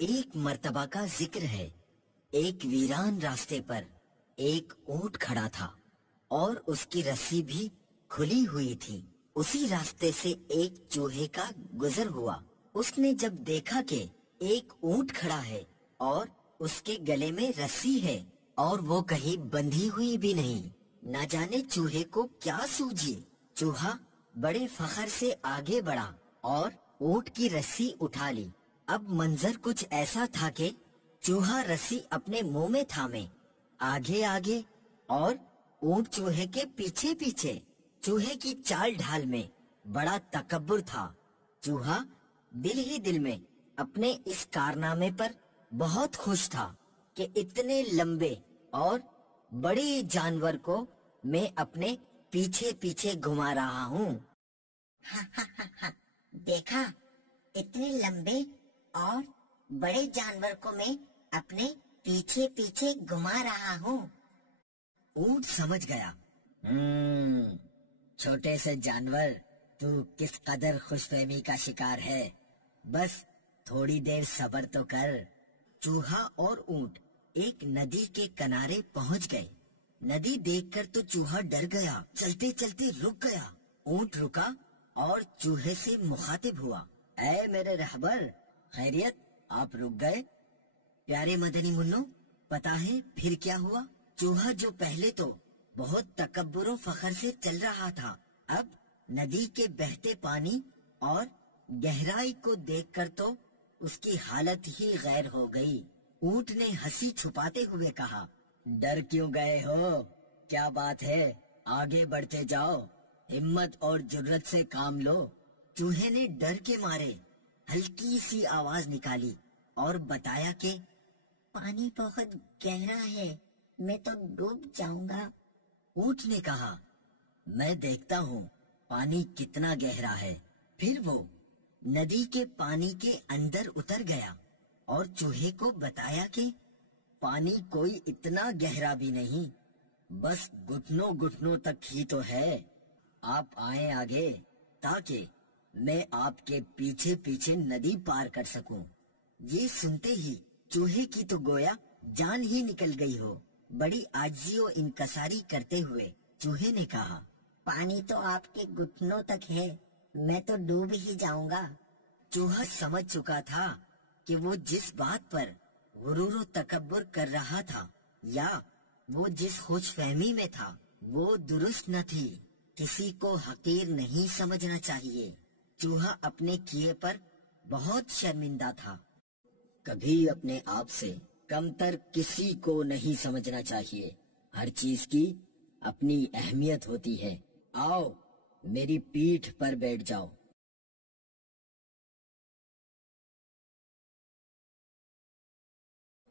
ایک مرتبہ کا ذکر ہے، ایک ویران راستے پر ایک اونٹ کھڑا تھا اور اس کی رسی بھی کھلی ہوئی تھی۔ اسی راستے سے ایک چوہے کا گزر ہوا۔ اس نے جب دیکھا کہ ایک اونٹ کھڑا ہے اور اس کے گلے میں رسی ہے اور وہ کہیں بندھی ہوئی بھی نہیں، نہ جانے چوہے کو کیا سوجی۔ چوہا بڑے فخر سے آگے بڑھا اور اونٹ کی رسی اٹھا لی۔ اب منظر کچھ ایسا تھا کہ چوہا رسی اپنے منہ میں تھامے آگے آگے اور اونٹ چوہے کے پیچھے پیچھے۔ چوہے کی چال ڈھال میں بڑا تکبر تھا۔ چوہا دل ہی دل میں اپنے اس کارنامے پر بہت خوش تھا کہ اتنے لمبے اور بڑے جانور کو میں اپنے پیچھے پیچھے گھما رہا ہوں۔ دیکھا، اتنے لمبے اور بڑے جانور کو میں اپنے پیچھے پیچھے گھما رہا ہوں۔ اونٹ سمجھ گیا، چھوٹے سے جانور، تو کس قدر خوش فہمی کا شکار ہے، بس تھوڑی دیر صبر تو کر۔ چوہا اور اونٹ ایک ندی کے کنارے پہنچ گئے۔ ندی دیکھ کر تو چوہا ڈر گیا، چلتے چلتے رک گیا۔ اونٹ رکا اور چوہے سے مخاطب ہوا، اے میرے رہبر، خیریت، آپ رک گئے؟ پیارے مدنی منو، پتا ہے پھر کیا ہوا؟ چوہا جو پہلے تو بہت تکبر و فخر سے چل رہا تھا، اب ندی کے بہتے پانی اور گہرائی کو دیکھ کر تو اس کی حالت ہی غیر ہو گئی۔ اونٹ نے ہنسی چھپاتے ہوئے کہا، ڈر کیوں گئے ہو؟ کیا بات ہے، آگے بڑھتے جاؤ، ہمت اور جرت سے کام لو۔ چوہے نے ڈر کے مارے ہلکی سی آواز نکالی اور بتایا کہ پانی بہت گہرا ہے، میں تو ڈوب جاؤں گا۔ اونٹ نے کہا، میں دیکھتا ہوں پانی کتنا گہرا ہے۔ پھر وہ ندی کے پانی کے اندر اتر گیا اور چوہے کو بتایا کہ پانی کوئی اتنا گہرا بھی نہیں، بس گھٹنوں گھٹنوں تک ہی تو ہے، آپ آئیں آگے تاکہ میں آپ کے پیچھے پیچھے ندی پار کر سکوں۔ یہ سنتے ہی چوہے کی تو گویا جان ہی نکل گئی ہو۔ بڑی عاجزی و انکساری کرتے ہوئے چوہے نے کہا، پانی تو آپ کے گھٹنوں تک ہے، میں تو ڈوب ہی جاؤں گا۔ چوہا سمجھ چکا تھا کہ وہ جس بات پر غرور و تکبر کر رہا تھا یا وہ جس خوش فہمی میں تھا وہ درست نہ تھی۔ کسی کو حقیر نہیں سمجھنا چاہیے۔ چوہا اپنے کیے پر بہت شرمندہ تھا۔ کبھی اپنے آپ سے کمتر کسی کو نہیں سمجھنا چاہیے۔ ہر چیز کی اپنی اہمیت ہوتی ہے۔ آؤ میری پیٹھ پر بیٹھ جاؤ۔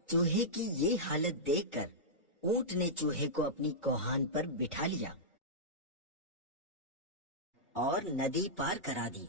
چوہے کی یہ حالت دیکھ کر اونٹ نے چوہے کو اپنی کوہان پر بٹھا لیا اور ندی پار کرا دی۔